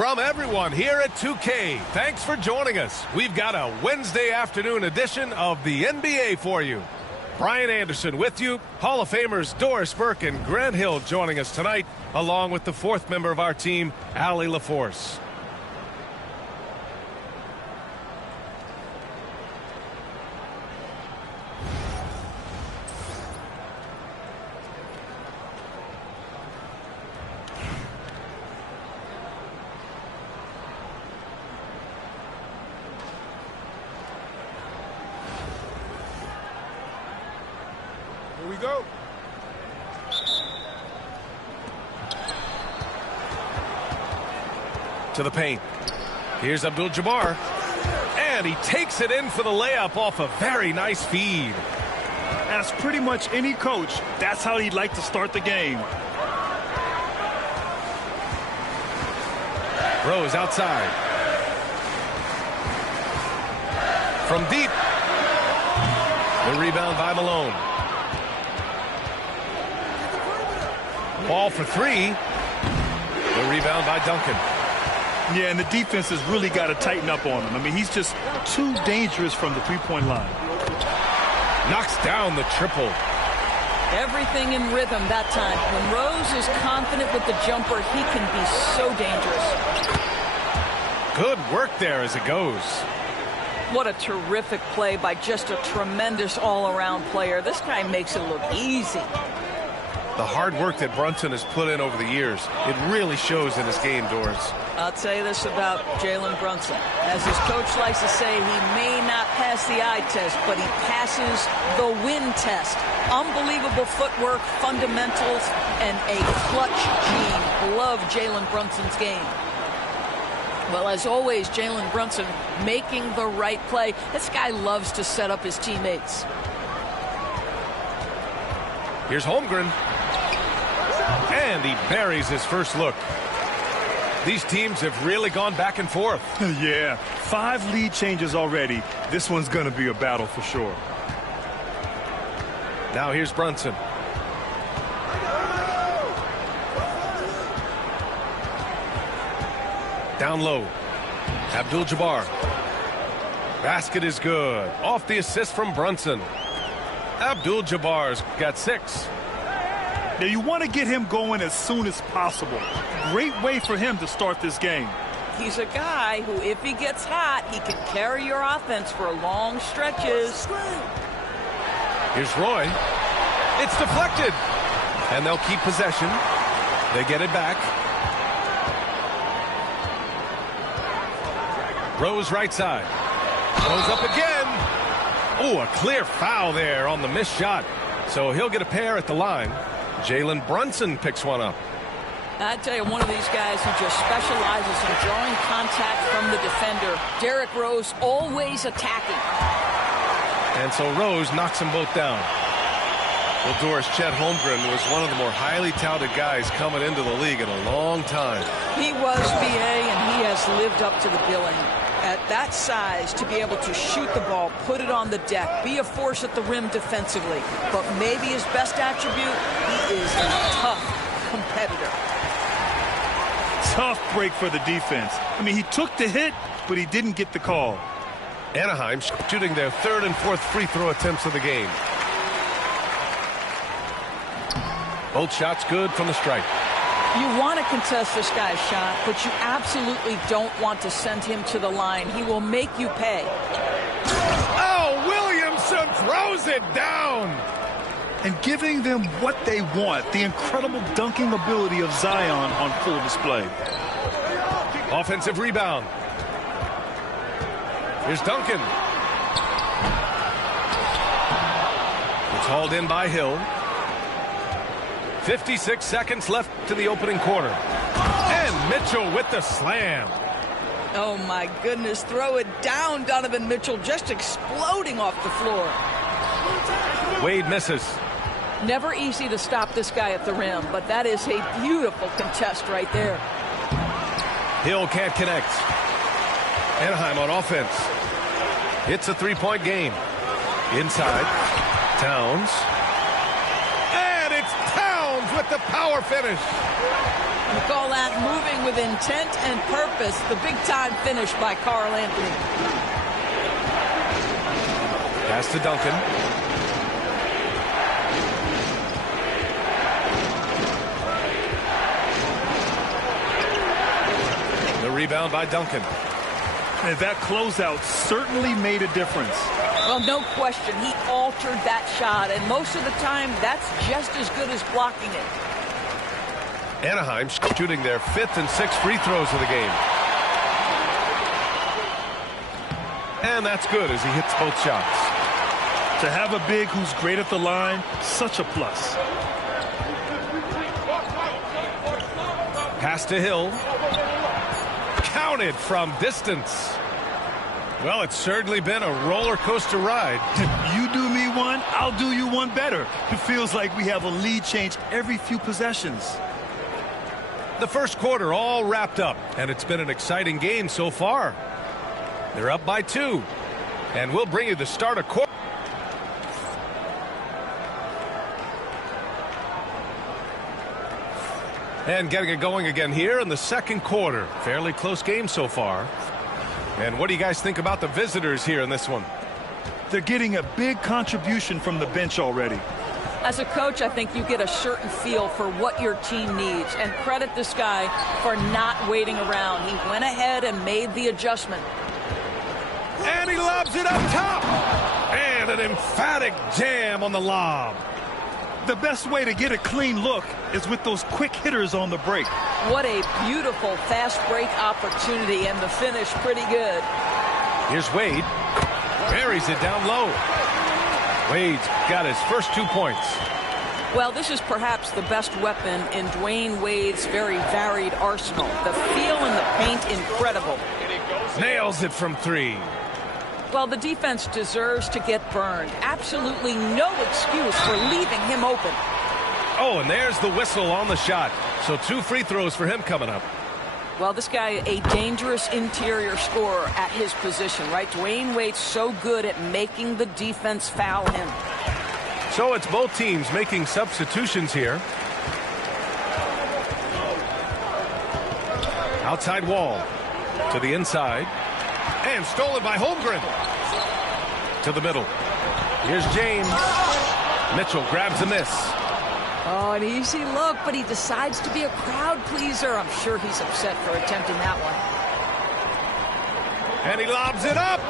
From everyone here at 2K, thanks for joining us. We've got a Wednesday afternoon edition of the NBA for you. Brian Anderson with you, Hall of Famers Doris Burke and Grant Hill joining us tonight, along with the fourth member of our team, Allie LaForce. Here we go. To the paint. Here's Abdul-Jabbar. And he takes it in for the layup off a very nice feed. As pretty much any coach, that's how he'd like to start the game. Rose outside. From deep. The rebound by Malone. Ball for three. The rebound by Duncan. Yeah, and the defense has really got to tighten up on him. I mean, he's just too dangerous from the three-point line. Knocks down the triple. Everything in rhythm that time. When Rose is confident with the jumper, he can be so dangerous. Good work there as it goes. What a terrific play by just a tremendous all-around player. This guy makes it look easy. The hard work that Brunson has put in over the years, it really shows in his game, Doris. I'll tell you this about Jalen Brunson. As his coach likes to say, he may not pass the eye test, but he passes the win test. Unbelievable footwork, fundamentals, and a clutch gene. Love Jalen Brunson's game. Well, as always, Jalen Brunson making the right play. This guy loves to set up his teammates. Here's Holmgren. And he buries his first look. These teams have really gone back and forth. Yeah, 5 lead changes already. This one's going to be a battle for sure. Now here's Brunson. Down low. Abdul-Jabbar. Basket is good. Off the assist from Brunson. Abdul-Jabbar's got 6. Now, you want to get him going as soon as possible. Great way for him to start this game. He's a guy who, if he gets hot, he can carry your offense for long stretches. Here's Roy. It's deflected. And they'll keep possession. They get it back. Rose right side. Goes up again. Oh, a clear foul there on the missed shot. So he'll get a pair at the line. Jalen Brunson picks one up. I tell you, one of these guys who just specializes in drawing contact from the defender. Derrick Rose always attacking. And so Rose knocks them both down. Well, Doris, Chet Holmgren was one of the more highly touted guys coming into the league in a long time. He was, BA, and he has lived up to the billing. At that size, to be able to shoot the ball, put it on the deck, be a force at the rim defensively. But maybe his best attribute, he is a tough competitor. Tough break for the defense. I mean, he took the hit, but he didn't get the call. Anaheim shooting their 3rd and 4th free throw attempts of the game. Both shots good from the stripe. You want to contest this guy's shot, but you absolutely don't want to send him to the line. He will make you pay. Oh, Williamson throws it down. And giving them what they want, the incredible dunking ability of Zion on full display. Offensive rebound. Here's Duncan. It's hauled in by Hill. 56 seconds left to the opening quarter. And Mitchell with the slam. Oh, my goodness. Throw it down, Donovan Mitchell, just exploding off the floor. Wade misses. Never easy to stop this guy at the rim, but that is a beautiful contest right there. Hill can't connect. Anaheim on offense. It's a 3-point game. Inside. Towns. And it's Towns with the power finish. We call that moving with intent and purpose. The big-time finish by Karl Anthony. Pass to Duncan. The rebound by Duncan. And that closeout certainly made a difference. Well, no question. He altered that shot, and most of the time, that's just as good as blocking it. Anaheim shooting their 5th and 6th free throws of the game. And that's good as he hits both shots. To have a big who's great at the line, such a plus. Pass to Hill. Counted from distance. Well, it's certainly been a roller coaster ride. You do me one, I'll do you one better. It feels like we have a lead change every few possessions. The first quarter all wrapped up, and it's been an exciting game so far. They're up by 2, and we'll bring you the start of quarter. And getting it going again here in the second quarter. Fairly close game so far. And what do you guys think about the visitors here in this one? They're getting a big contribution from the bench already. As a coach, I think you get a certain feel for what your team needs. And credit this guy for not waiting around. He went ahead and made the adjustment. And he lobs it up top. And an emphatic jam on the lob. The best way to get a clean look is with those quick hitters on the break. What a beautiful fast break opportunity, and the finish pretty good. Here's Wade. Buries it down low. Wade's got his first 2 points. Well, this is perhaps the best weapon in Dwayne Wade's very varied arsenal. The feel in the paint, incredible. Nails it from 3. Well, the defense deserves to get burned. Absolutely no excuse for leaving him open. Oh, and there's the whistle on the shot. So 2 free throws for him coming up. Well, this guy, a dangerous interior scorer at his position, right? Dwayne Wade's so good at making the defense foul him. So it's both teams making substitutions here. Outside wall to the inside. And stolen by Holmgren. To the middle. Here's James. Mitchell grabs a miss. Oh, an easy look, but he decides to be a crowd pleaser. I'm sure he's upset for attempting that one. And he lobs it up.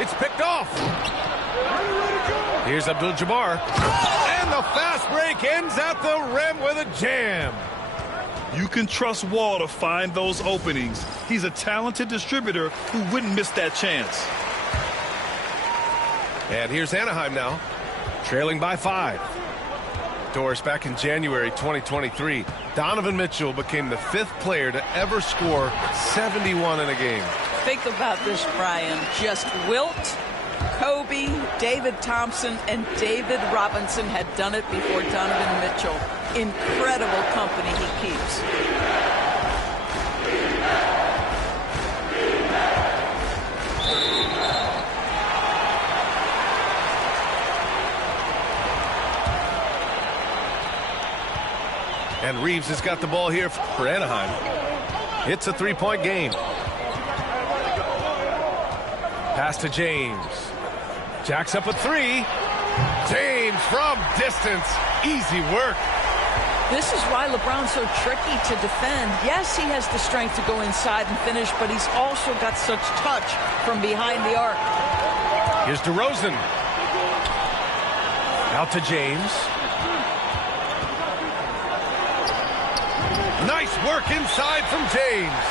It's picked off. Here's Abdul-Jabbar. And the fast break ends at the rim with a jam. You can trust Wall to find those openings. He's a talented distributor who wouldn't miss that chance. And here's Anaheim now, trailing by 5. Doris, back in January 2023, Donovan Mitchell became the 5th player to ever score 71 in a game. Think about this, Brian. Just Wilt, Kobe, David Thompson, and David Robinson had done it before Donovan Mitchell. Incredible company he keeps. And Reeves has got the ball here for Anaheim. It's a 3-point game. Pass to James. Jacks up a 3. James from distance. Easy work. This is why LeBron's so tricky to defend. Yes, he has the strength to go inside and finish, but he's also got such touch from behind the arc. Here's DeRozan. Out to James. Nice work inside from James.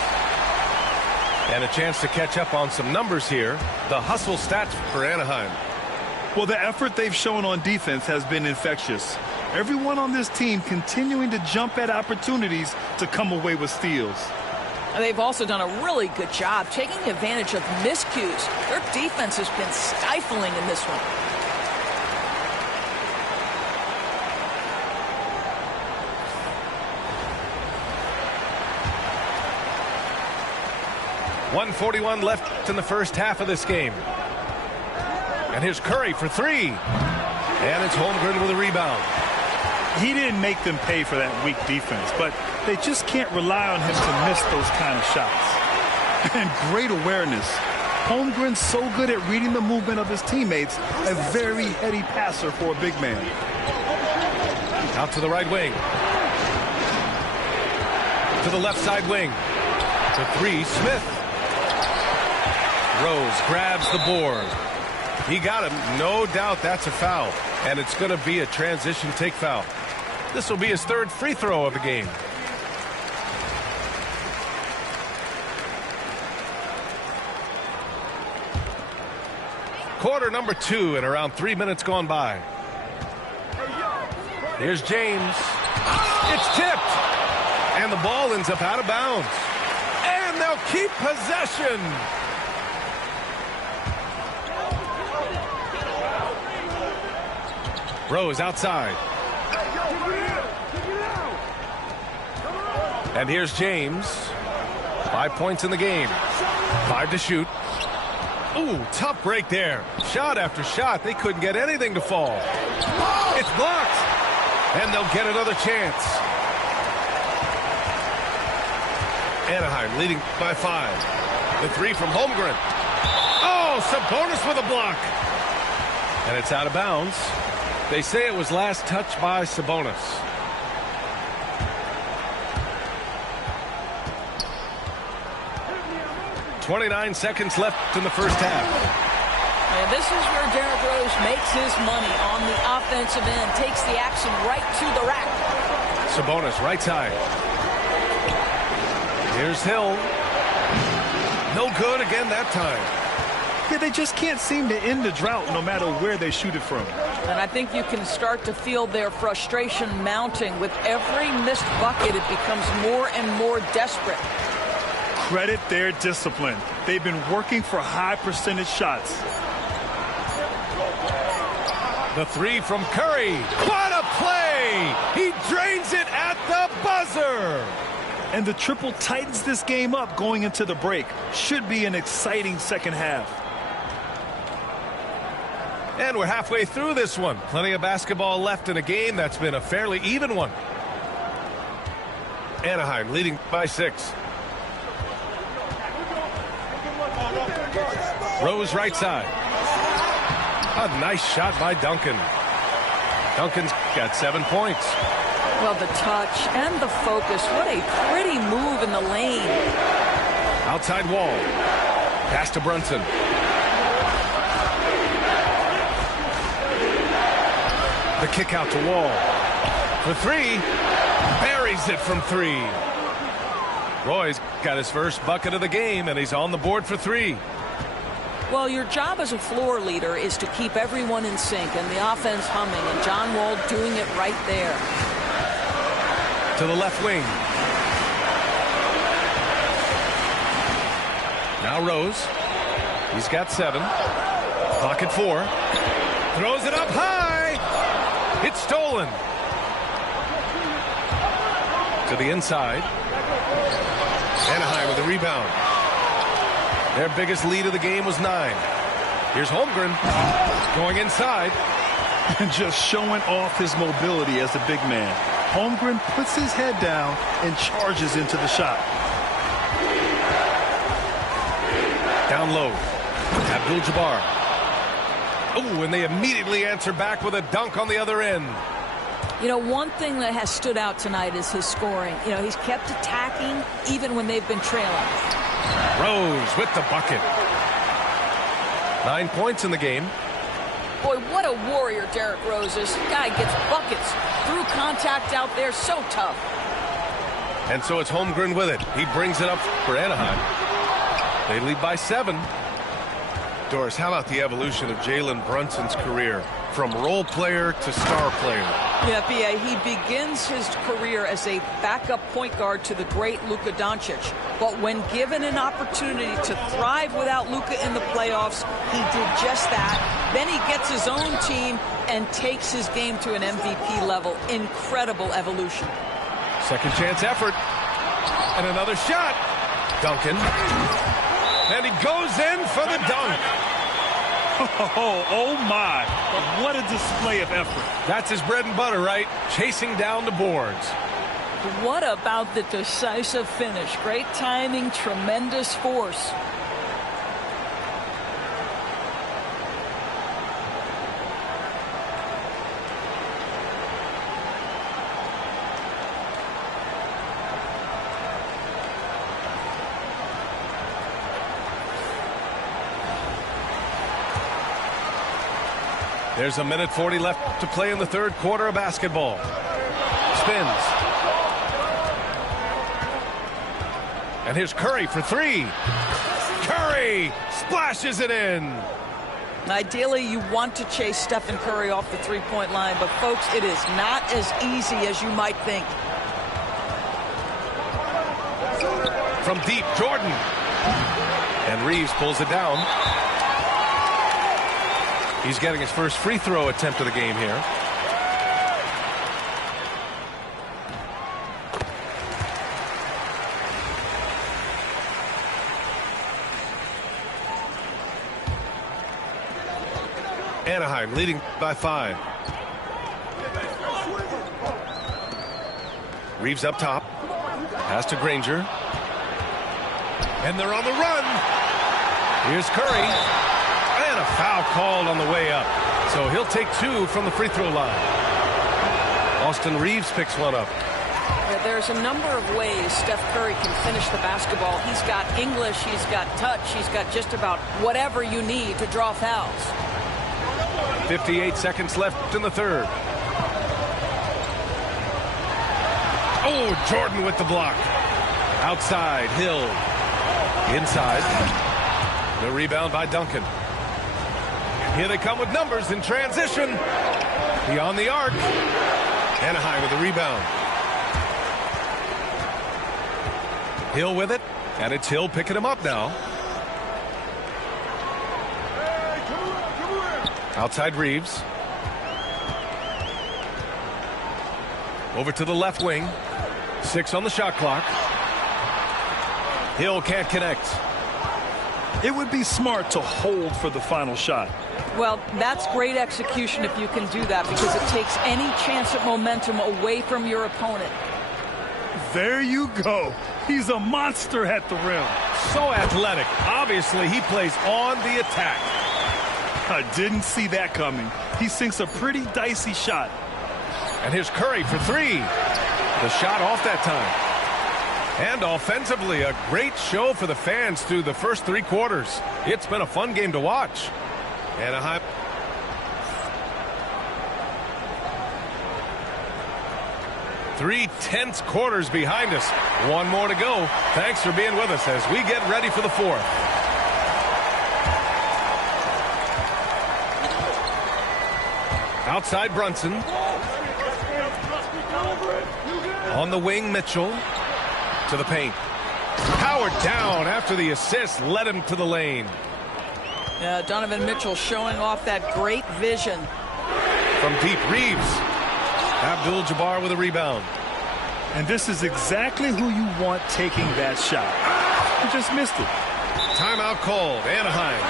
And a chance to catch up on some numbers here. The hustle stats for Anaheim. Well, the effort they've shown on defense has been infectious. Everyone on this team continuing to jump at opportunities to come away with steals. They've also done a really good job taking advantage of miscues. Their defense has been stifling in this one. .141 left in the first half of this game. And here's Curry for 3. And it's Holmgren with a rebound. He didn't make them pay for that weak defense, but they just can't rely on him to miss those kind of shots. And great awareness. Holmgren's so good at reading the movement of his teammates, a very heady passer for a big man. Out to the right wing. To the left side wing. To three, Smith. Rose grabs the board. He got him. No doubt that's a foul. And it's going to be a transition take foul. This will be his third free throw of the game. Quarter number 2 and around 3 minutes gone by. Here's James. It's tipped. And the ball ends up out of bounds. And they'll keep possession. Rose outside. And here's James. 5 points in the game. 5 to shoot. Ooh, tough break there. Shot after shot. They couldn't get anything to fall. It's blocked. And they'll get another chance. Anaheim leading by 5. The 3 from Holmgren. Oh, Sabonis with a block. And it's out of bounds. They say it was last touched by Sabonis. .29 seconds left in the first half. And this is where Derrick Rose makes his money on the offensive end. Takes the action right to the rack. Sabonis right side. Here's Hill. No good again that time. Yeah, they just can't seem to end the drought no matter where they shoot it from. And I think you can start to feel their frustration mounting. With every missed bucket, it becomes more and more desperate. Credit their discipline. They've been working for high percentage shots. The 3 from Curry. What a play! He drains it at the buzzer. And the triple tightens this game up going into the break. Should be an exciting second half. And we're halfway through this one. Plenty of basketball left in a game that's been a fairly even one. Anaheim leading by 6. Rose right side. A nice shot by Duncan. Duncan's got 7 points. Well, the touch and the focus. What a pretty move in the lane. Outside wall. Pass to Brunson. The kick out to Wall. For 3. Buries it from 3. Roy's got his first bucket of the game, and he's on the board for 3. Well, your job as a floor leader is to keep everyone in sync and the offense humming, and John Wall doing it right there. To the left wing. Now Rose. He's got 7. Clock at 4. Throws it up high. It's stolen. To the inside. Anaheim with the rebound. Their biggest lead of the game was 9. Here's Holmgren going inside. And just showing off his mobility as a big man. Holmgren puts his head down and charges into the shot. Down low. Abdul-Jabbar. Oh, and they immediately answer back with a dunk on the other end. You know, one thing that has stood out tonight is his scoring. You know, he's kept attacking even when they've been trailing. Rose with the bucket. 9 points in the game. Boy, what a warrior Derrick Rose is. The guy gets buckets through contact out there. So tough. And so it's Holmgren with it. He brings it up for Anaheim. They lead by 7. Doris, how about the evolution of Jalen Brunson's career from role player to star player? Yeah, B.A., he begins his career as a backup point guard to the great Luka Doncic. But when given an opportunity to thrive without Luka in the playoffs, he did just that. Then he gets his own team and takes his game to an MVP level. Incredible evolution. Second chance effort. And another shot. Duncan. And he goes in for the dunk. Oh my. What a display of effort. That's his bread and butter, right? Chasing down the boards. What about the decisive finish? Great timing, tremendous force. There's 1:40 left to play in the third quarter of basketball. Spins. And here's Curry for three. Curry splashes it in. Ideally, you want to chase Stephen Curry off the three-point line, but folks, it is not as easy as you might think. From deep, Jordan. And Reeves pulls it down. He's getting his first free throw attempt of the game here. Anaheim leading by 5. Reeves up top. Pass to Granger. And they're on the run. Here's Curry. And a foul called on the way up. So he'll take 2 from the free throw line. Austin Reeves picks one up. Yeah, there's a number of ways Steph Curry can finish the basketball. He's got English, he's got touch, he's got just about whatever you need to draw fouls. 58 seconds left in the third. Oh, Jordan with the block. Outside, Hill. Inside. The rebound by Duncan. Here they come with numbers in transition. Beyond the arc. Anaheim with the rebound. Hill with it. And it's Hill picking him up now. Outside Reeves. Over to the left wing. 6 on the shot clock. Hill can't connect. It would be smart to hold for the final shot. Well, that's great execution if you can do that, because it takes any chance at momentum away from your opponent. There you go. He's a monster at the rim. So athletic. Obviously, he plays on the attack. I didn't see that coming. He sinks a pretty dicey shot. And here's Curry for 3. The shot off that time. And offensively, a great show for the fans through the first 3 quarters. It's been a fun game to watch. Anaheim. Three tense quarters behind us. One more to go. Thanks for being with us as we get ready for the fourth. Outside Brunson. On the wing, Mitchell. To the paint. Powered down after the assist led him to the lane. Donovan Mitchell showing off that great vision. From deep, Reeves. Abdul-Jabbar with a rebound. And this is exactly who you want taking that shot. He just missed it. Timeout called. Anaheim.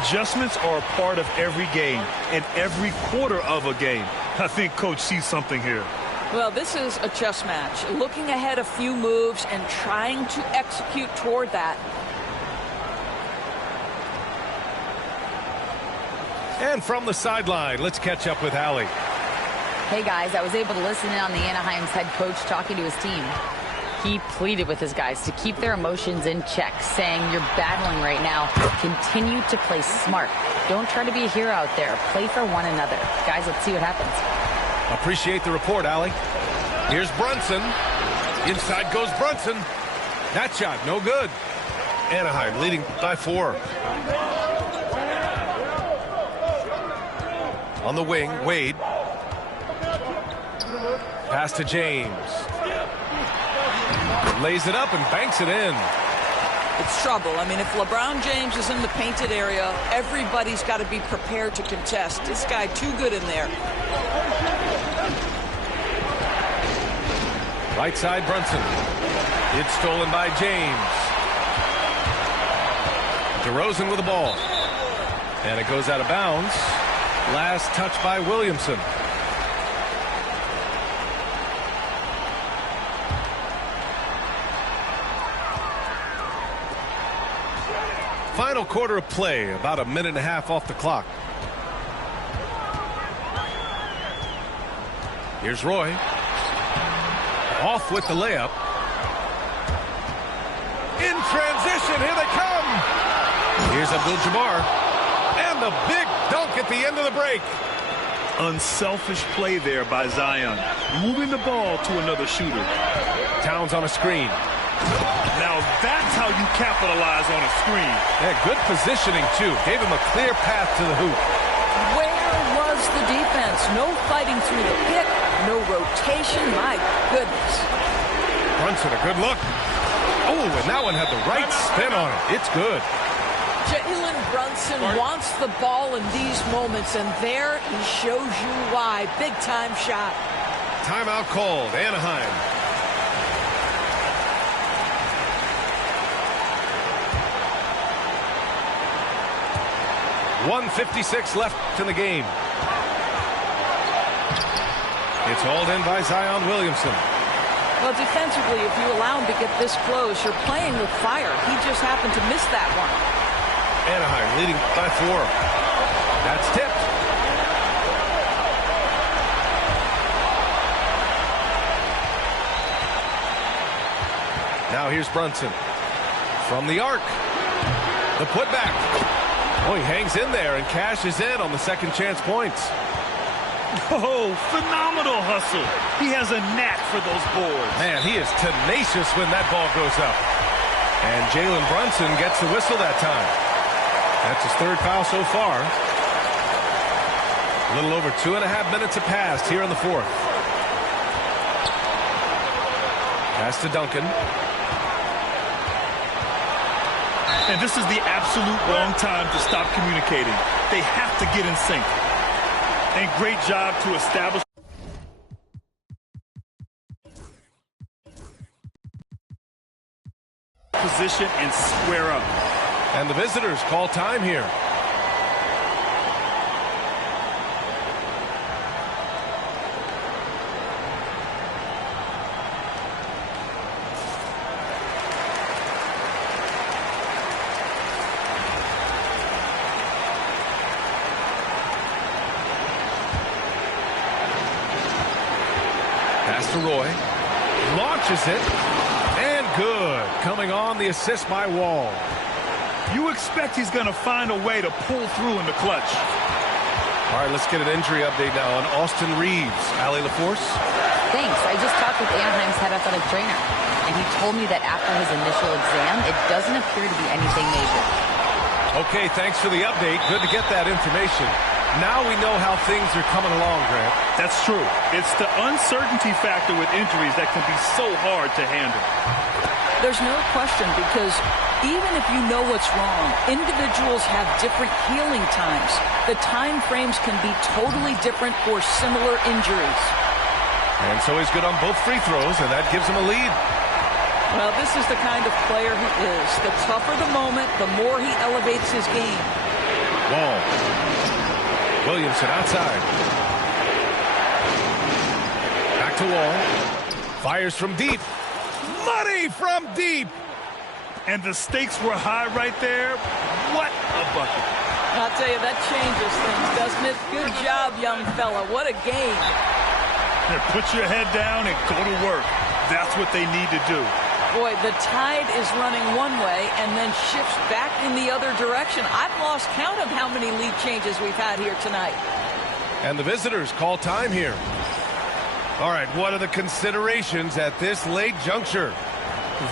Adjustments are a part of every game and every quarter of a game. I think Coach sees something here. Well, this is a chess match. Looking ahead a few moves and trying to execute toward that. And from the sideline, let's catch up with Allie. Hey, guys, I was able to listen in on the Anaheim's head coach talking to his team. He pleaded with his guys to keep their emotions in check, saying, "You're battling right now. Continue to play smart. Don't try to be a hero out there. Play for one another." Guys, let's see what happens. Appreciate the report, Allie. Here's Brunson. Inside goes Brunson. That shot, no good. Anaheim leading by 4. On the wing, Wade. Pass to James. Lays it up and banks it in. It's trouble. I mean, if LeBron James is in the painted area, everybody's got to be prepared to contest. This guy too good in there. Right side, Brunson. It's stolen by James. DeRozan with the ball. And it goes out of bounds. Last touch by Williamson. Final quarter of play, about a minute and a half off the clock. Here's Roy. Off with the layup. In transition, here they come. Here's Abdul-Jabbar. And the big dunk at the end of the break. Unselfish play there by Zion. Moving the ball to another shooter. Towns on a screen. Now that's how you capitalize on a screen. Yeah, good positioning, too. Gave him a clear path to the hoop. Where was the defense? No fighting through the pick. No rotation. My goodness. Brunson, a good look. Oh, and that one had the right spin on it. It's good. Jalen Brunson wants the ball in these moments, and there he shows you why. Big-time shot. Timeout called. Anaheim. .156 left in the game. It's hauled in by Zion Williamson. Well, defensively, if you allow him to get this close, you're playing with fire. He just happened to miss that one. Anaheim leading by 4. That's tipped. Now here's Brunson. From the arc. The putback. Oh, he hangs in there and cashes in on the second chance points. Oh, phenomenal hustle. He has a knack for those boards. Man, he is tenacious when that ball goes up. And Jalen Brunson gets the whistle that time. That's his third foul so far. A little over 2.5 minutes have passed here in the fourth. Pass to Duncan. And this is the absolute wrong time to stop communicating. They have to get in sync. And great job to establish position and square up. And the visitors call time here. Pass to Roy. Launches it. And good. Coming on the assist by Wall. You expect he's going to find a way to pull through in the clutch. All right, let's get an injury update now on Austin Reeves. Allie LaForce. Thanks. I just talked with Anaheim's head athletic trainer, and he told me that after his initial exam, it doesn't appear to be anything major. Okay, thanks for the update. Good to get that information. Now we know how things are coming along, Grant. That's true. It's the uncertainty factor with injuries that can be so hard to handle. There's no question, because even if you know what's wrong, individuals have different healing times. The time frames can be totally different for similar injuries. And so he's good on both free throws, and that gives him a lead. Well, this is the kind of player he is. The tougher the moment, the more he elevates his game. Wall. Williamson outside. Back to Wall. Fires from deep. Money from deep. And the stakes were high right there. What a bucket. I'll tell you, that changes things, doesn't it? Good job, young fella. What a game. Now put your head down and go to work. That's what they need to do. Boy, the tide is running one way and then shifts back in the other direction. I've lost count of how many lead changes we've had here tonight. And the visitors call time here. All right, what are the considerations at this late juncture?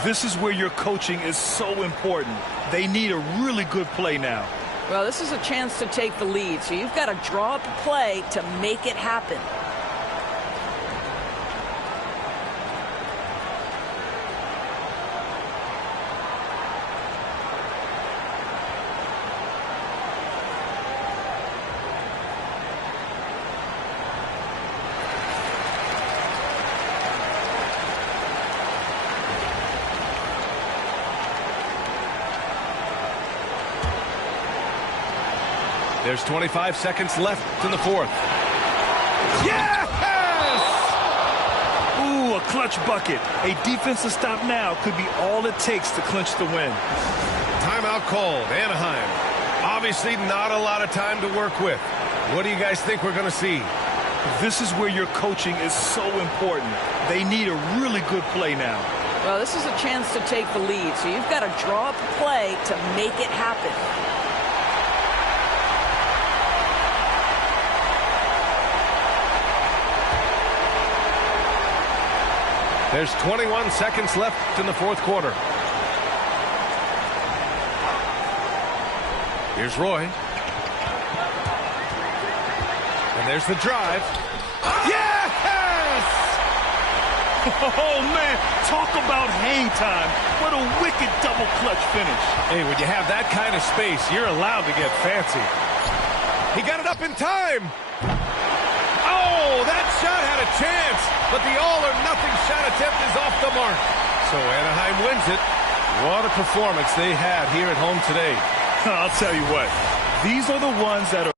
This is where your coaching is so important. They need a really good play now. Well, this is a chance to take the lead, so you've got to draw up a play to make it happen. There's 25 seconds left in the fourth. Yes! Ooh, a clutch bucket. A defensive stop now could be all it takes to clinch the win. Timeout called. Anaheim. Obviously not a lot of time to work with. What do you guys think we're going to see? This is where your coaching is so important. They need a really good play now. Well, this is a chance to take the lead, so you've got to draw up a play to make it happen. There's 21 seconds left in the fourth quarter. Here's Roy. And there's the drive. Yes! Oh, man, talk about hang time. What a wicked double clutch finish. Hey, when you have that kind of space, you're allowed to get fancy. He got it up in time. Oh, that shot had a chance, but the all-or-nothing shot attempt is off the mark. So Anaheim wins it. What a performance they had here at home today. I'll tell you what, these are the ones that are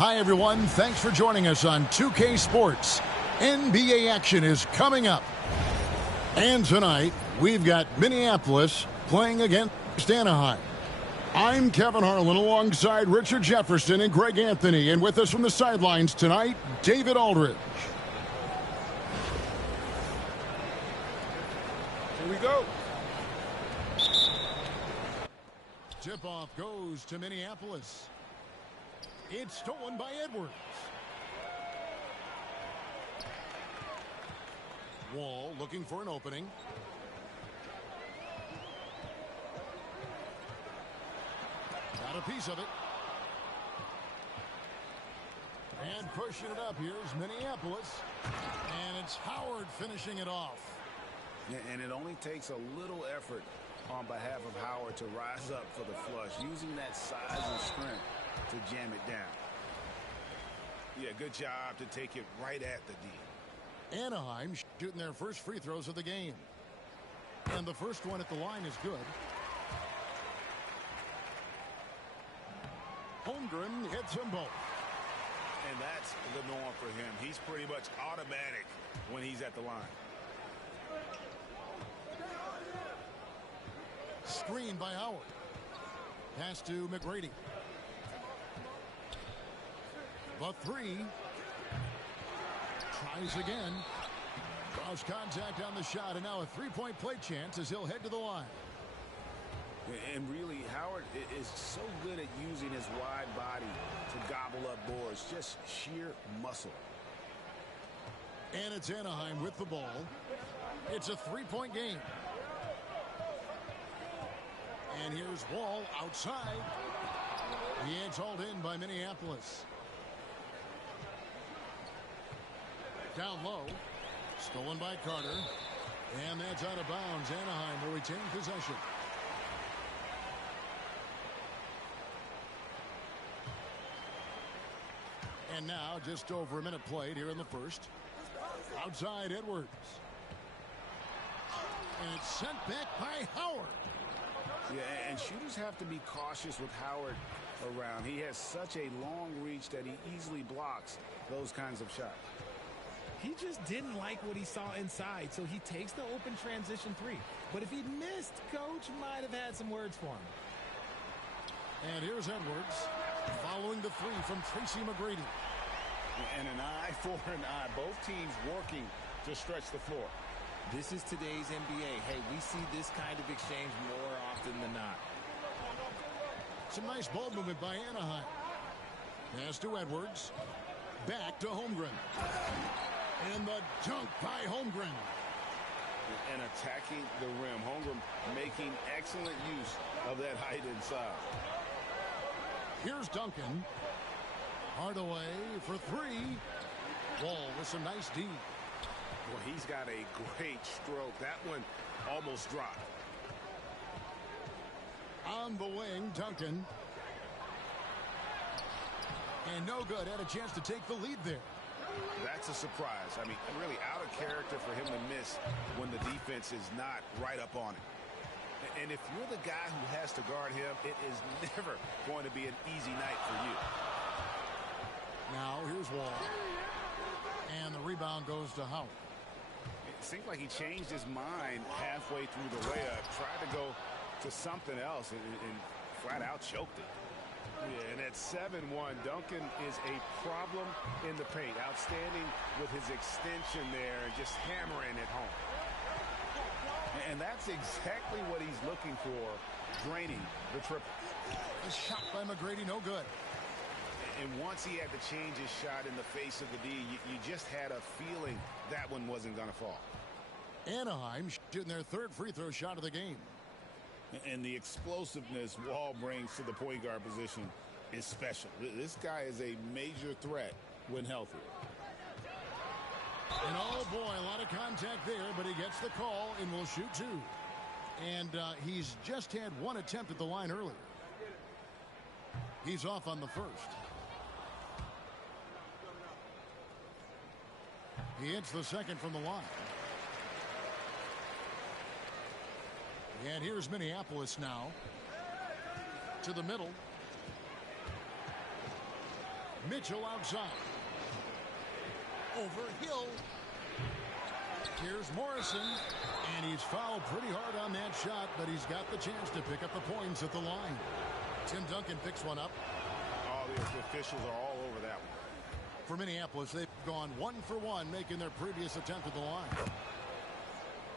Hi, everyone. Thanks for joining us on 2K Sports. NBA action is coming up. And tonight, we've got Minneapolis playing against Anaheim. I'm Kevin Harlan alongside Richard Jefferson and Greg Anthony. And with us from the sidelines tonight, David Aldridge. Here we go. Tip-off goes to Minneapolis. It's stolen by Edwards. Wall looking for an opening. Got a piece of it. And pushing it up. Here's Minneapolis. And it's Howard finishing it off. And it only takes a little effort on behalf of Howard to rise up for the flush, using that size and strength to jam it down. Yeah, good job to take it right at the D. Anaheim shooting their first free throws of the game. And the first one at the line is good. Holmgren hits them both. And that's the norm for him. He's pretty much automatic when he's at the line. Screen by Howard. Pass to McGrady. The three. Tries again. Draws contact on the shot, and now a three-point play chance as he'll head to the line. And really, Howard is so good at using his wide body to gobble up boards. Just sheer muscle. And it's Anaheim with the ball. It's a three-point game. And here's Wall outside. It's hauled in by Minneapolis. Down low. Stolen by Carter. And that's out of bounds. Anaheim will retain possession. And now just over a minute played here in the first. Outside Edwards. And it's sent back by Howard. Yeah, and shooters have to be cautious with Howard around. He has such a long reach that he easily blocks those kinds of shots. He just didn't like what he saw inside, so he takes the open transition three. But if he'd missed, Coach might have had some words for him. And here's Edwards following the three from Tracy McGrady. And an eye for an eye. Both teams working to stretch the floor. This is today's NBA. Hey, we see this kind of exchange more often than not. Some nice ball movement by Anaheim. Pass to Edwards. Back to Holmgren. And the dunk by Holmgren. And attacking the rim. Holmgren making excellent use of that height inside. Here's Duncan. Hardaway for three. Wall with some nice D. Well, he's got a great stroke. That one almost dropped. On the wing, Duncan. And no good. Had a chance to take the lead there. That's a surprise. I mean, really out of character for him to miss when the defense is not right up on him. And if you're the guy who has to guard him, it is never going to be an easy night for you. Now here's Wall. And the rebound goes to Howard. It seemed like he changed his mind halfway through the layup, tried to go to something else, and flat out choked it. Yeah, and at 7-1, Duncan is a problem in the paint. Outstanding with his extension there and just hammering it home. And that's exactly what he's looking for, draining the triple. A shot by McGrady, no good. And once he had to change his shot in the face of the D, you just had a feeling that one wasn't going to fall. Anaheim shooting their third free throw shot of the game. And the explosiveness Wall brings to the point guard position is special. This guy is a major threat when healthy. And oh boy, a lot of contact there, but he gets the call and will shoot two. And he's just had one attempt at the line earlier. He's off on the first. He hits the second from the line. And here's Minneapolis now. To the middle. Mitchell outside. Over Hill. Here's Morrison. And he's fouled pretty hard on that shot, but he's got the chance to pick up the points at the line. Tim Duncan picks one up. Oh, the officials are all over that one. For Minneapolis, they've gone 1 for 1, making their previous attempt at the line.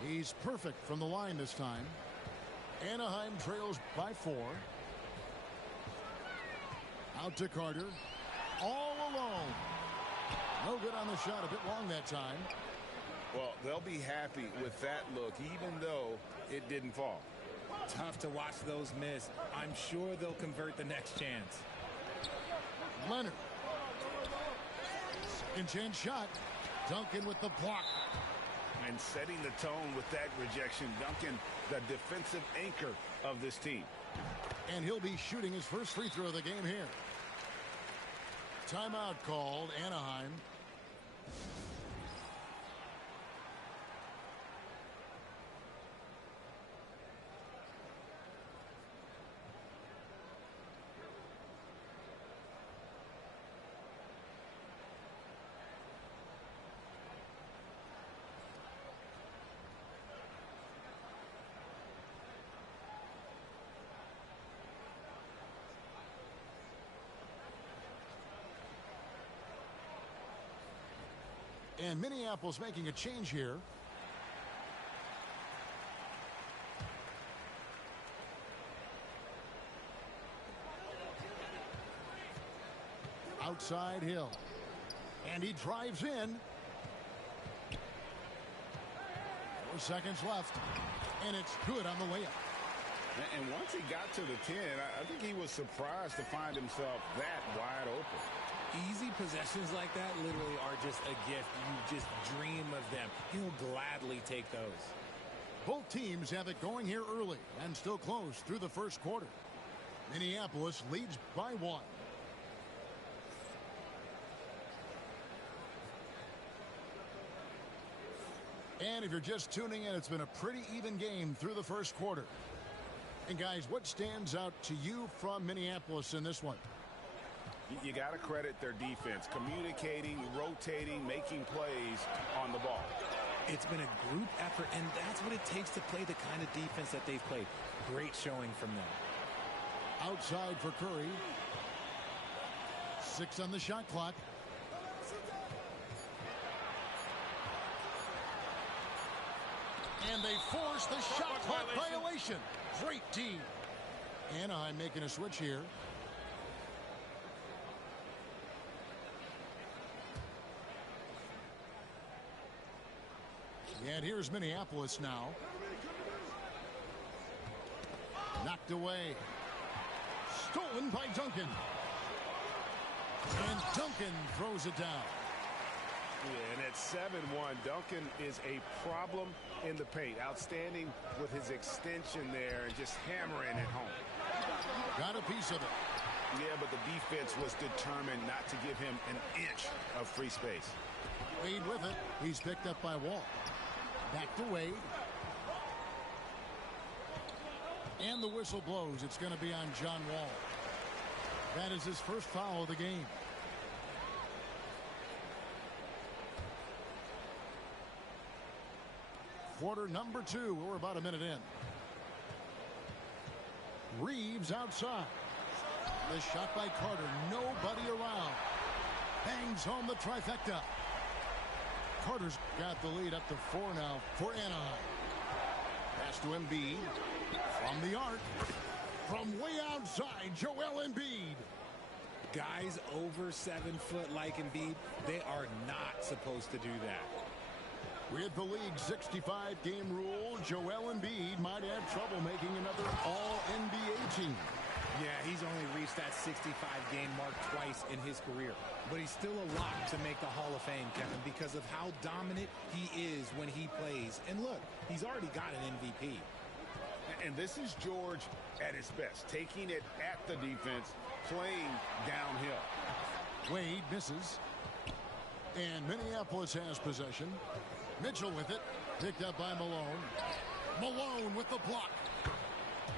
He's perfect from the line this time. Anaheim trails by 4. Out to Carter. All alone. No good on the shot. A bit long that time. Well, they'll be happy with that look, even though it didn't fall. Tough to watch those miss. I'm sure they'll convert the next chance. Leonard. Second chance shot. Duncan with the block. And setting the tone with that rejection. Duncan, the defensive anchor of this team. And he'll be shooting his first free throw of the game here. Timeout called, Anaheim. And Minneapolis making a change here. Outside Hill. And he drives in. 4 seconds left. And it's good on the layup. And once he got to the 10, I think he was surprised to find himself that wide open. Easy possessions like that literally are just a gift. You just dream of them. He'll gladly take those. Both teams have it going here early and still close through the first quarter. Minneapolis leads by 1. And if you're just tuning in, it's been a pretty even game through the first quarter. And guys, what stands out to you from Minneapolis in this one? You got to credit their defense, communicating, rotating, making plays on the ball. It's been a group effort, and that's what it takes to play the kind of defense that they've played. Great showing from them. Outside for Curry. 6 on the shot clock. And they force the shot clock violation. Great D. Anaheim making a switch here. And here's Minneapolis now. Knocked away. Stolen by Duncan. And Duncan throws it down. Yeah, and at 7-1, Duncan is a problem in the paint. Outstanding with his extension there and just hammering it home. Got a piece of it. Yeah, but the defense was determined not to give him an inch of free space. Wade with it. He's picked up by Wall. Back to Wade. And the whistle blows. It's going to be on John Wall. That is his first foul of the game. Quarter number 2. We're about a minute in. Reeves outside. The shot by Carter. Nobody around. Bangs home the trifecta. Carter's got the lead up to 4 now for Anaheim. Pass to Embiid. From the arc. From way outside, Joel Embiid. Guys over 7 foot like Embiid, they are not supposed to do that. With the league's 65-game rule, Joel Embiid might have trouble making another All-NBA team. Yeah, he's only reached that 65-game mark twice in his career. But he's still a lock to make the Hall of Fame, Kevin, because of how dominant he is when he plays. And look, he's already got an MVP. And this is George at his best, taking it at the defense, playing downhill. Wade misses. And Minneapolis has possession. Mitchell with it. Picked up by Malone. Malone with the block.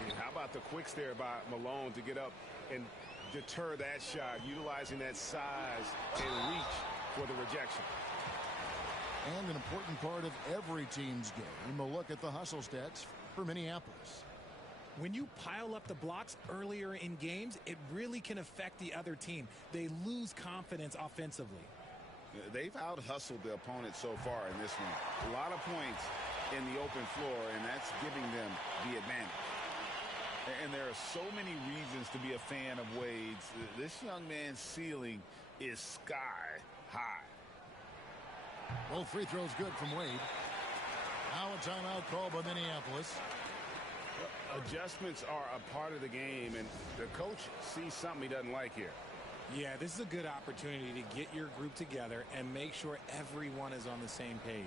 And how about the quicks there by Malone to get up and deter that shot, utilizing that size and reach for the rejection. And an important part of every team's game, a look at the hustle stats for Minneapolis. When you pile up the blocks earlier in games, it really can affect the other team. They lose confidence offensively. They've out-hustled the opponent so far in this one. A lot of points in the open floor, and that's giving them the advantage. And there are so many reasons to be a fan of Wade's. This young man's ceiling is sky high. Both free throws good from Wade. Now a timeout called by Minneapolis. Adjustments are a part of the game, and the coach sees something he doesn't like here. Yeah, this is a good opportunity to get your group together and make sure everyone is on the same page.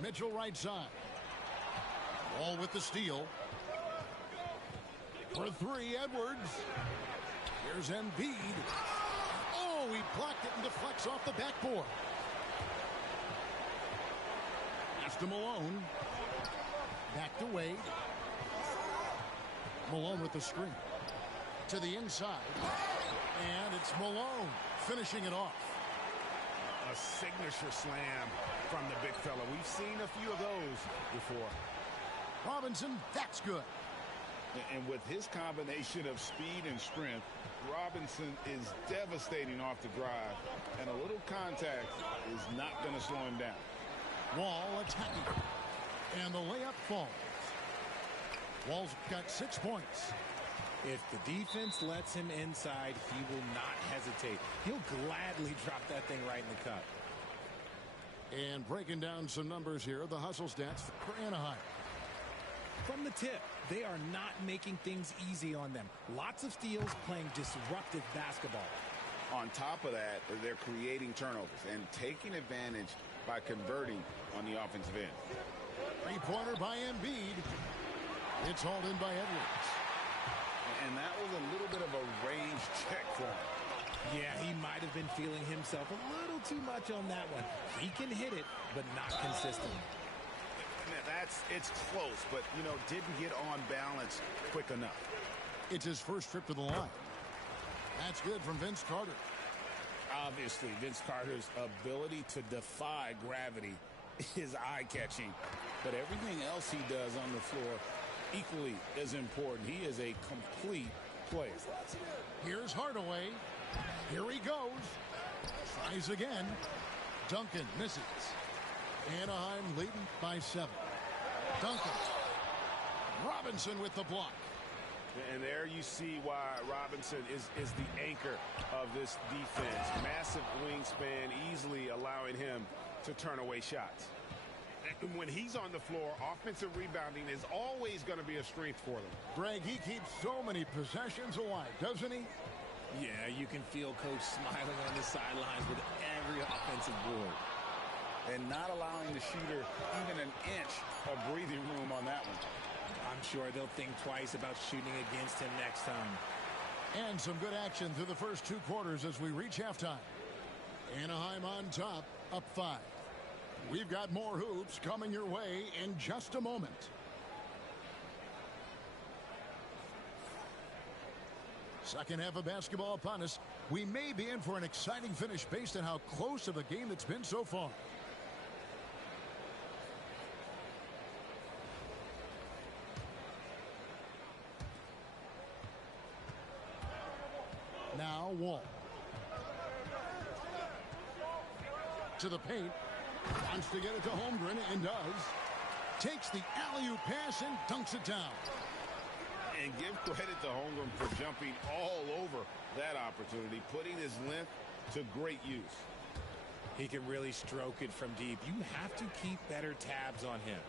Mitchell right side. Wall with the steal. For three, Edwards. Here's Embiid. Oh, he blocked it and deflects off the backboard. Pass to Malone. Back to Wade. Malone with the screen. To the inside. And it's Malone finishing it off. A signature slam from the big fella. We've seen a few of those before. Robinson, that's good. And with his combination of speed and strength, Robinson is devastating off the drive. And a little contact is not going to slow him down. Wall attacking. And the layup falls. Wall's got 6 points. If the defense lets him inside, he will not hesitate. He'll gladly drop that thing right in the cup. And breaking down some numbers here, the hustle stats for Anaheim. From the tip, they are not making things easy on them. Lots of steals, playing disruptive basketball. On top of that, they're creating turnovers and taking advantage by converting on the offensive end. Three-pointer by Embiid. It's hauled in by Edwards. And that was a little bit of a range check for him. Yeah, he might have been feeling himself a little too much on that one. He can hit it, but not consistently. It's close, but, didn't get on balance quick enough. It's his first trip to the line. That's good from Vince Carter. Obviously, Vince Carter's ability to defy gravity is eye-catching, but everything else he does on the floor equally as important. He is a complete player. Here's Hardaway. Here he goes. Tries again. Duncan misses. Anaheim leading by 7. Duncan. Robinson with the block. And there you see why Robinson is the anchor of this defense. Massive wingspan, easily allowing him to turn away shots. And when he's on the floor, offensive rebounding is always going to be a strength for them. Greg, he keeps so many possessions alive, doesn't he? Yeah, you can feel Coach smiling on the sidelines with every offensive board. And not allowing the shooter even an inch of breathing room on that one. I'm sure they'll think twice about shooting against him next time. And some good action through the first 2 quarters as we reach halftime. Anaheim on top, up 5. We've got more hoops coming your way in just a moment. Second half of basketball upon us. We may be in for an exciting finish based on how close of a game it's been so far. Now Wall. To the paint. Wants to get it to Holmgren and does. Takes the alley-oop pass and dunks it down. And give credit to Holmgren for jumping all over that opportunity, putting his length to great use. He can really stroke it from deep. You have to keep better tabs on him.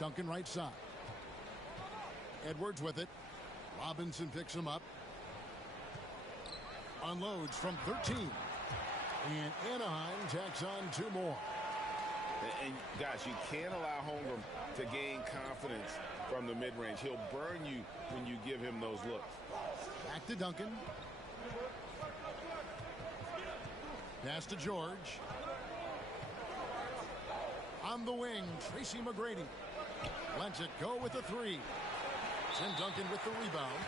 Duncan right side. Edwards with it. Robinson picks him up. Unloads from 13. And Anaheim tacks on 2 more. And guys, you can't allow Holmgren to gain confidence from the mid-range. He'll burn you when you give him those looks. Back to Duncan. Pass to George. On the wing, Tracy McGrady. Lets it go with a 3. Tim Duncan with the rebound.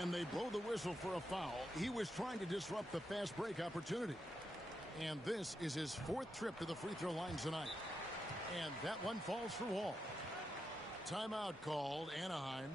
And they blow the whistle for a foul. He was trying to disrupt the fast break opportunity. And this is his 4th trip to the free throw line tonight. And that one falls for Wall. Timeout called, Anaheim.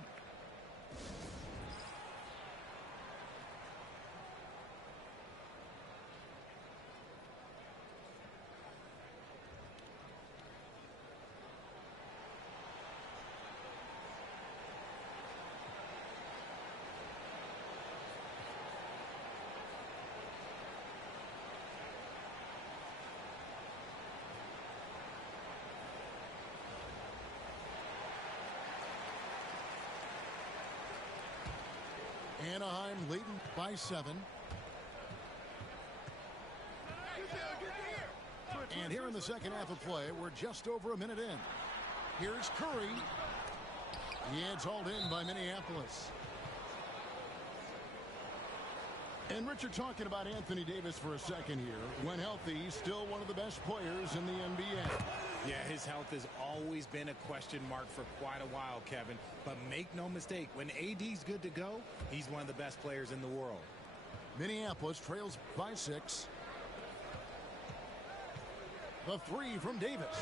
Anaheim leading by 7. And here in the second half of play, we're just over a minute in. Here's Curry. Yeah, it's hauled in by Minneapolis. And Richard, talking about Anthony Davis for a second here. When healthy, still one of the best players in the NBA. Yeah, his health has always been a question mark for quite a while, Kevin. But make no mistake, when AD's good to go, he's one of the best players in the world. Minneapolis trails by 6. The 3 from Davis.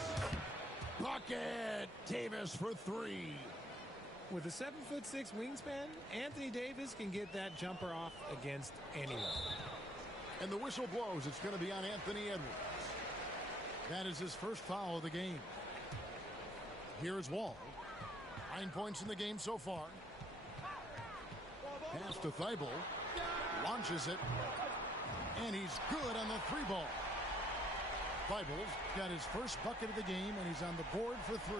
Bucket! Davis for 3. With a 7'6" wingspan, Anthony Davis can get that jumper off against anyone. And the whistle blows. It's going to be on Anthony Edwards. That is his first foul of the game. Here is Wall. 9 points in the game so far. Pass to Thibault. Launches it. And he's good on the 3-ball. Thibault's got his first bucket of the game, and he's on the board for 3.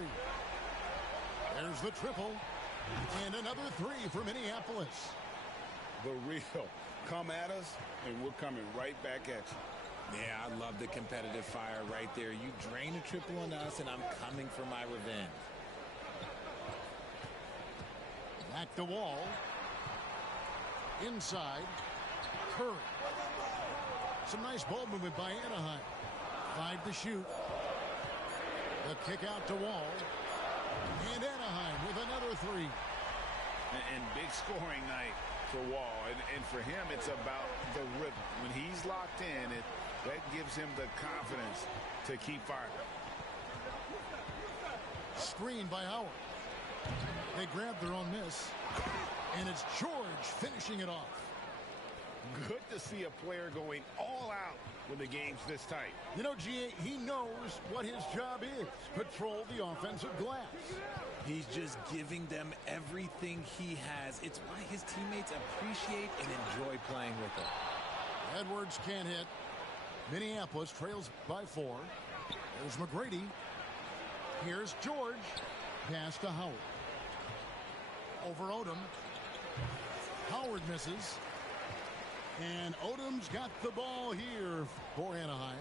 There's the triple. And another 3 for Minneapolis. The real. Come at us, and we're coming right back at you. Yeah, I love the competitive fire right there. You drain a triple on us, and I'm coming for my revenge. Back to Wall. Inside. Curry. Some nice ball movement by Anaheim. 5 to shoot. The kick out to Wall. And Anaheim with another 3. And big scoring night for Wall. And for him, it's about the rhythm. When he's locked in, that gives him the confidence to keep firing. Screen by Howard. They grab their own miss. And it's George finishing it off. Good to see a player going all out when the game's this tight. You know, G.A., he knows what his job is. Patrol the offensive glass. He's just giving them everything he has. It's why his teammates appreciate and enjoy playing with him. Edwards can't hit. Minneapolis trails by 4. There's McGrady. Here's George. Pass to Howard. Over Odom. Howard misses. And Odom's got the ball here for Anaheim.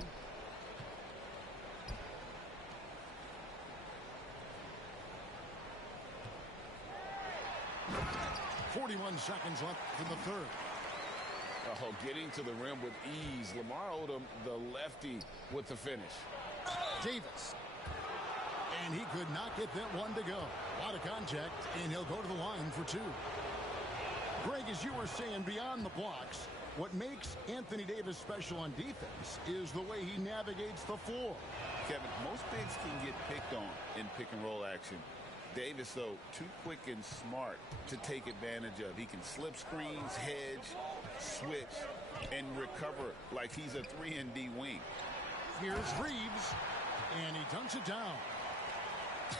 .41 seconds left in the third. Oh, getting to the rim with ease. Lamar Odom, the lefty, with the finish. Davis. And he could not get that one to go. A lot of contact, and he'll go to the line for 2. Greg, as you were saying, beyond the blocks, what makes Anthony Davis special on defense is the way he navigates the floor. Kevin, most bigs can get picked on in pick-and-roll action. Davis, though, too quick and smart to take advantage of. He can slip screens, hedge, switch, and recover like he's a 3-and-D wing. Here's Reeves, and he dunks it down.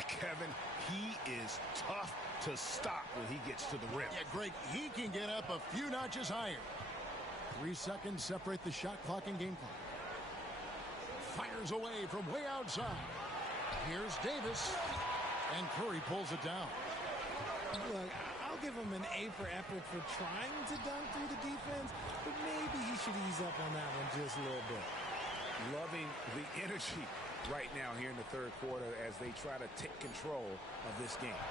Kevin, he is tough to stop when he gets to the rim. Yeah, Greg, he can get up a few notches higher. 3 seconds separate the shot clock and game clock. Fires away from way outside. Here's Davis. And Curry pulls it down. Look, I'll give him an A for effort for trying to dunk through the defense, but maybe he should ease up on that one just a little bit. Loving the energy right now here in the third quarter as they try to take control of this game.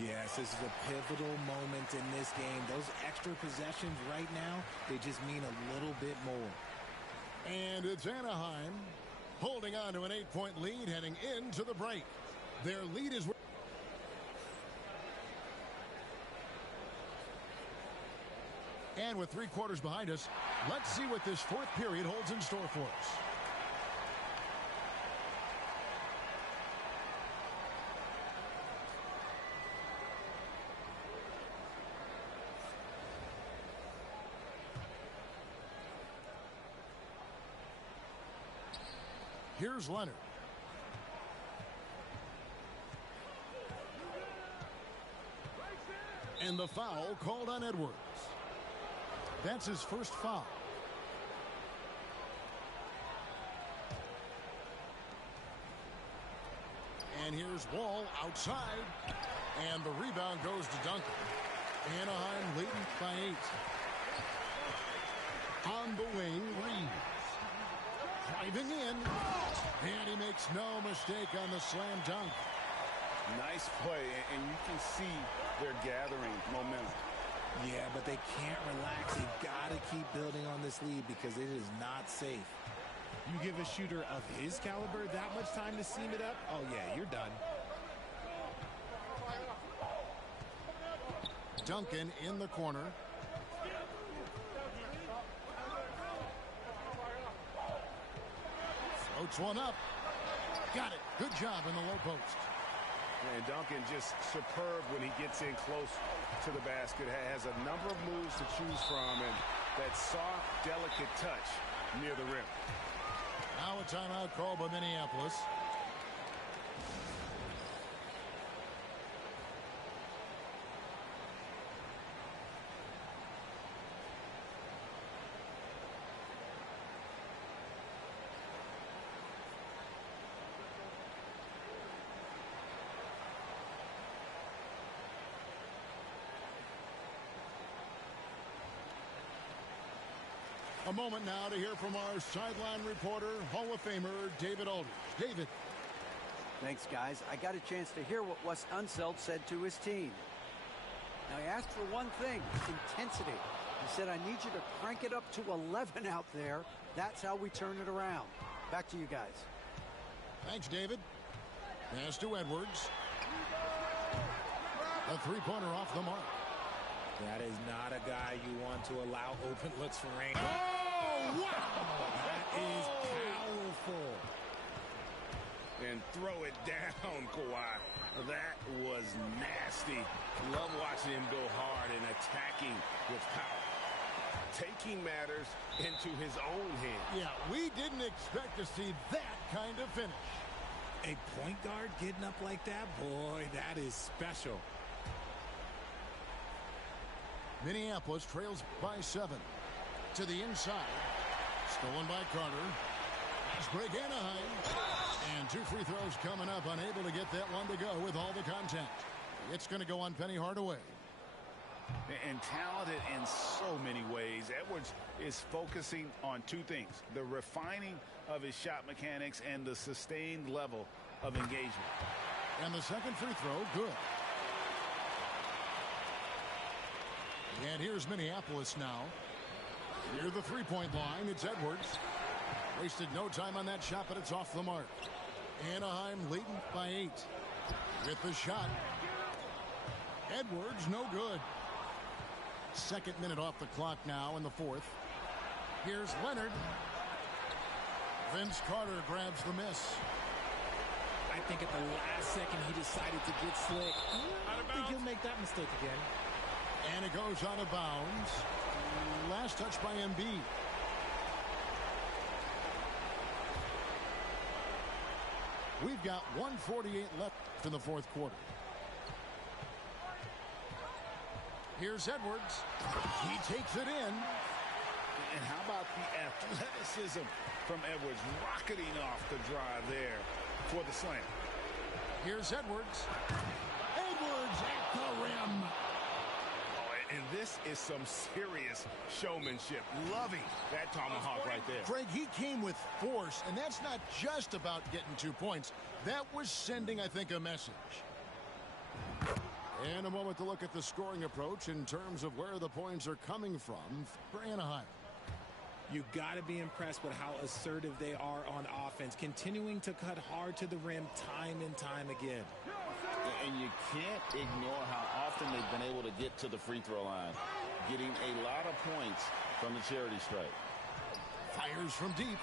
Yes, this is a pivotal moment in this game. Those extra possessions right now, they just mean a little bit more. And it's Anaheim holding on to an 8-point lead heading into the break. Their lead is... And with 3 quarters behind us, let's see what this fourth period holds in store for us. Here's Leonard. And the foul called on Edwards. That's his first foul. And here's Wall outside. And the rebound goes to Duncan. Anaheim leading by 8. On the wing, Reeves. Driving in. And he makes no mistake on the slam dunk. Nice play, and you can see they're gathering momentum. Yeah, but they can't relax. They've got to keep building on this lead because it is not safe. You give a shooter of his caliber that much time to seam it up, oh yeah, you're done. Duncan in the corner. Floats one up. Got it. Good job in the low post. And Duncan just superb when he gets in close to the basket. Has a number of moves to choose from, and that soft, delicate touch near the rim. Now a timeout called by Minneapolis. A moment now to hear from our sideline reporter, Hall of Famer David Aldridge. David. Thanks, guys. I got a chance to hear what Wes Unseld said to his team. Now, he asked for one thing, intensity. He said, I need you to crank it up to 11 out there. That's how we turn it around. Back to you guys. Thanks, David. Pass to Edwards. A three-pointer off the mark. That is not a guy you want to allow open looks for rain. Oh, wow! That is powerful. And throw it down, Kawhi. That was nasty. Love watching him go hard and attacking with power. Taking matters into his own hands. Yeah, we didn't expect to see that kind of finish. A point guard getting up like that? Boy, that is special. Minneapolis trails by 7. To the inside. Stolen by Carter. Fast break Anaheim. And 2 free throws coming up. Unable to get that one to go with all the contact. It's going to go on Penny Hardaway. And talented in so many ways. Edwards is focusing on 2 things. The refining of his shot mechanics and the sustained level of engagement. And the second free throw, good. And here's Minneapolis now. Near the three-point line, it's Edwards. Wasted no time on that shot, but it's off the mark. Anaheim leading by 8. With the shot. Edwards, no good. Second minute off the clock now in the fourth. Here's Leonard. Vince Carter grabs the miss. I think at the last second he decided to get slick. I don't think he'll make that mistake again. And it goes out of bounds. Last touch by Embiid. We've got 1:48 left in the fourth quarter. Here's Edwards. He takes it in. And how about the athleticism from Edwards rocketing off the drive there for the slam. Here's Edwards. Edwards at the rim. this is some serious showmanship. Loving that tomahawk right there. Greg, he came with force, and that's not just about getting 2 points. That was sending, I think, a message. And a moment to look at the scoring approach in terms of where the points are coming from for Anaheim. You've got to be impressed with how assertive they are on offense, continuing to cut hard to the rim time and time again. And you can't ignore how often they've been able to get to the free throw line, getting a lot of points from the charity stripe. Fires from deep.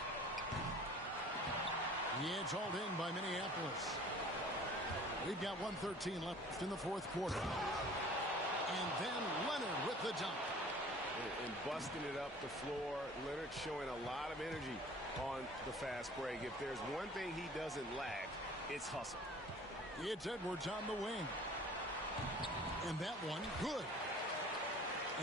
It's hauled in by Minneapolis. We've got 1:13 left in the fourth quarter. And then Leonard with the dunk. And busting it up the floor. Leonard showing a lot of energy on the fast break. If there's one thing he doesn't lack, it's hustle. It's Edwards on the wing. And that one, good.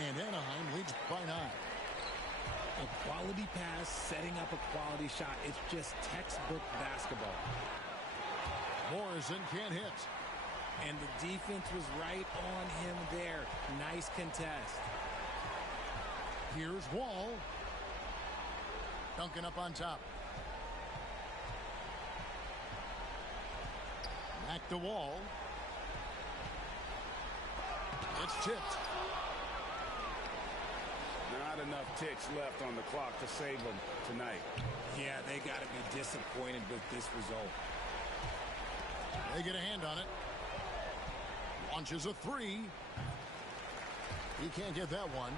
And Anaheim leads by 9. A quality pass, setting up a quality shot. It's just textbook basketball. Morrison can't hit. And the defense was right on him there. Nice contest. Here's Wall. Dunking up on top. Back to Wall. It's tipped. Not enough ticks left on the clock to save them tonight. Yeah, they got to be disappointed with this result. They get a hand on it. Launches a three. He can't get that one.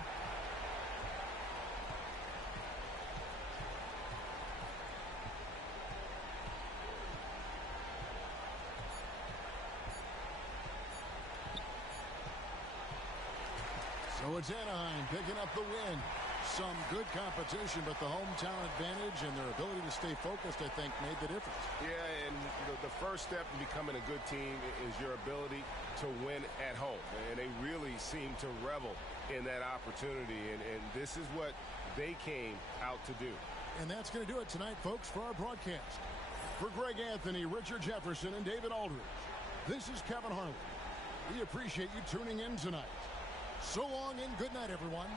So it's Anaheim picking up the win. Some good competition, but the hometown advantage and their ability to stay focused, I think, made the difference. Yeah, and the first step in becoming a good team is your ability to win at home. And they really seem to revel in that opportunity. And this is what they came out to do. And that's going to do it tonight, folks, for our broadcast. For Greg Anthony, Richard Jefferson, and David Aldridge, this is Kevin Harlan. We appreciate you tuning in tonight. So long and good night, everyone.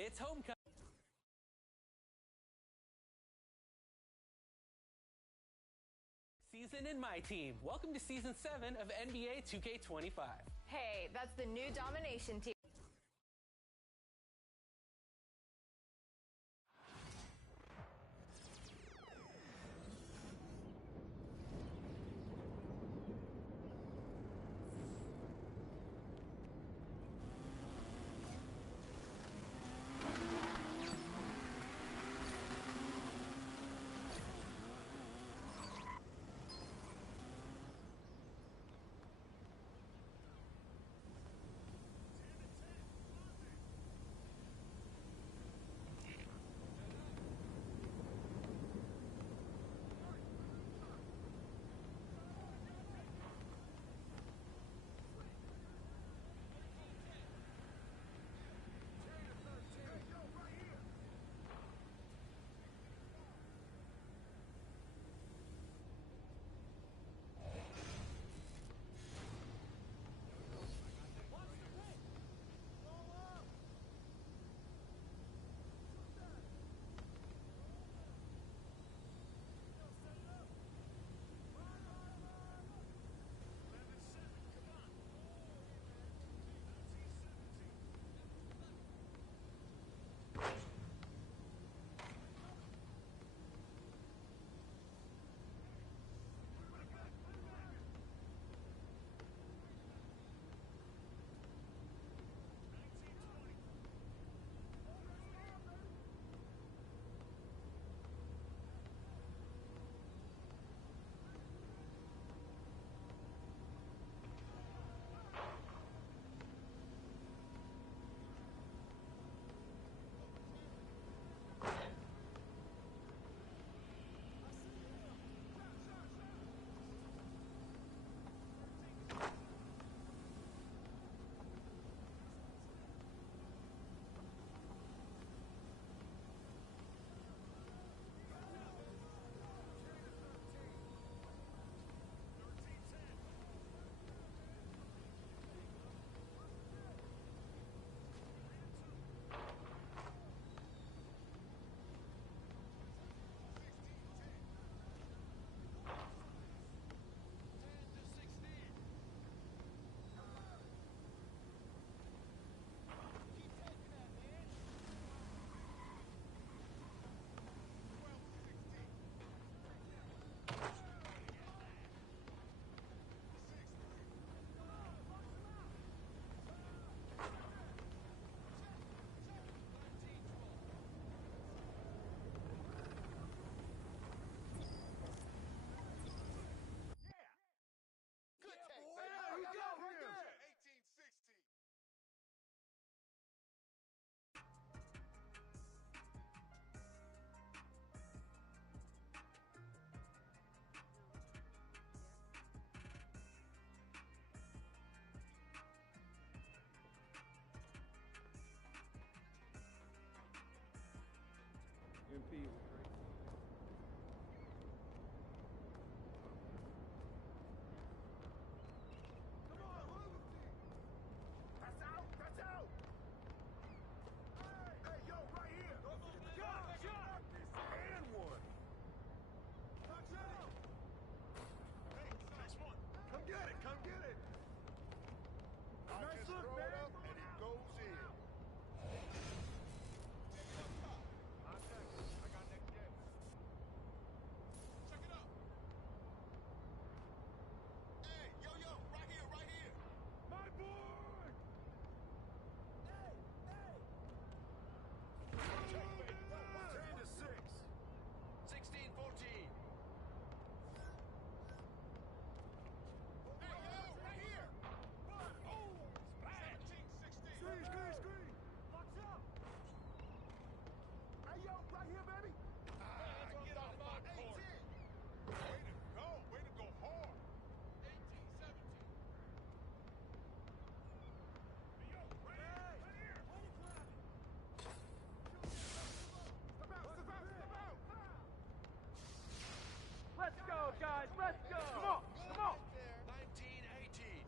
It's homecoming. Season in my team. Welcome to Season 7 of NBA 2K25. Hey, that's the new domination team. Let's go. Come on. Come on. 19-18.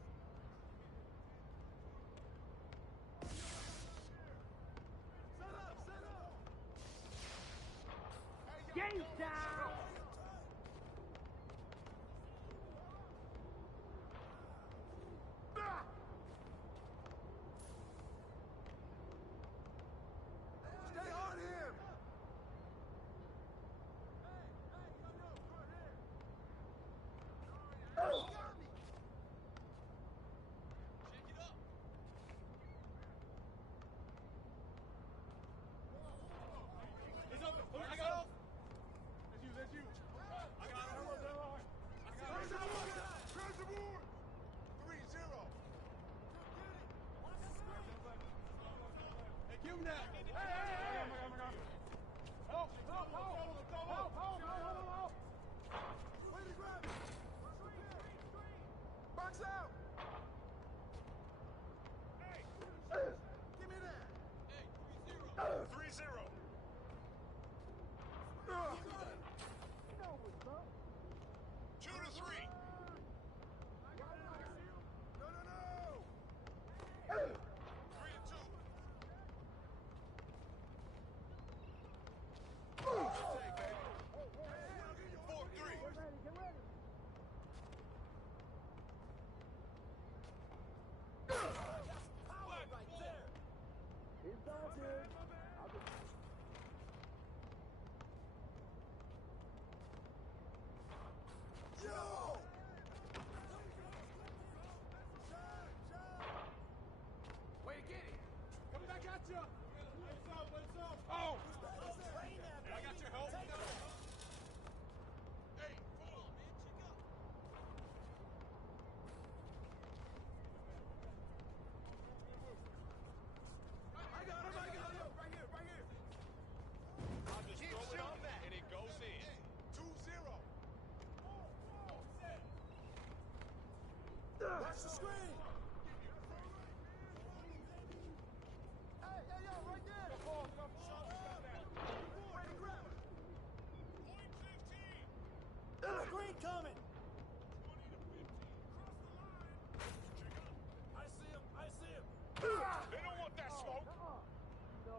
Game down. Stay on him. It's open. I got it. That's you. I got it. I got it. Press the board. 3-0. Hey, give him that. Hey. Help. Way to grab it. Box out. Hey. Give me that. Hey, 3-0. 3-0. Two to three. No. 3-2. 4-3. Power right there. Yo! Way to get it. Coming back at you. What's up? Oh! I got your help. Hey, fool, man, check up. I got him. Right here. I'll just throw it up, and it goes in. 2-0. Watch the screen. Hey, yo, right there. Way to grab it. Point 15. Screen coming. 20 to 15. Cross the line. Check up. I see him. They don't want that smoke. No.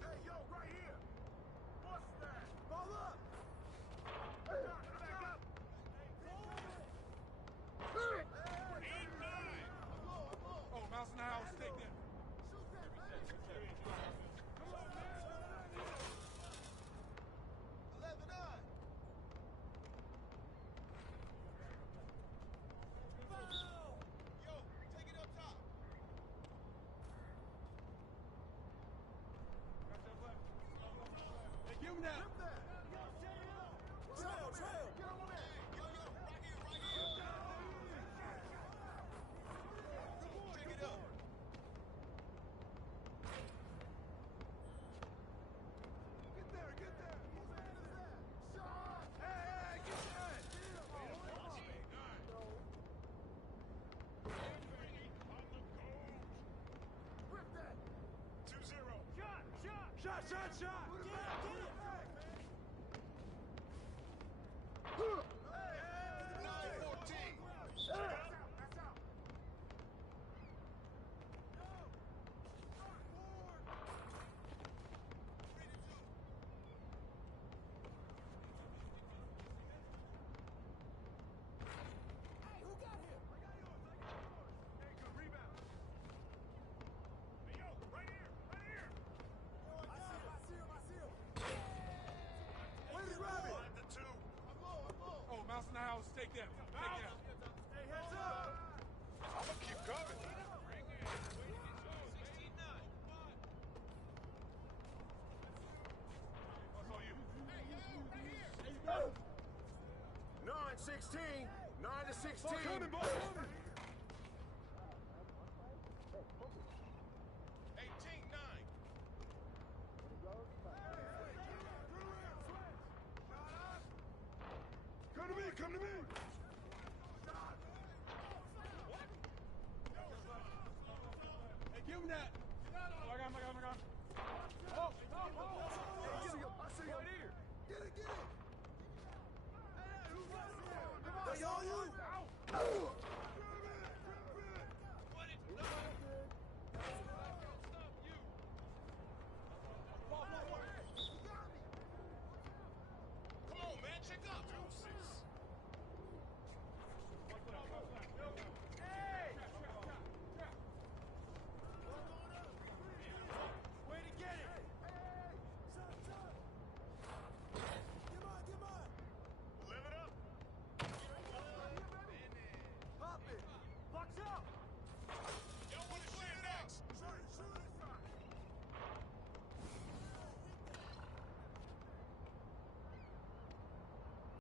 Hey, yo, right here. What's that? Ball up. Back up. 8-9. Oh, mouse in the house. Take that. Shoot that, baby. 11-9. Yo, take it up top. Hey, give him that. Trail. Get on there. Yo, right here. Check it up. Get there. Whose hand is that? Shot. Hey, get that. Rip that. 2-0. Shot. Get it. 9-14. That's out. Hey, who got him? I got yours. Hey, good rebound. Hey, yo, right here. I see him. Way to grab it. 5-2. I'm low. Oh, mouse in the house. Take that. Hey, heads up. I'm going to keep coming. That's all you. 9-16. 9-16.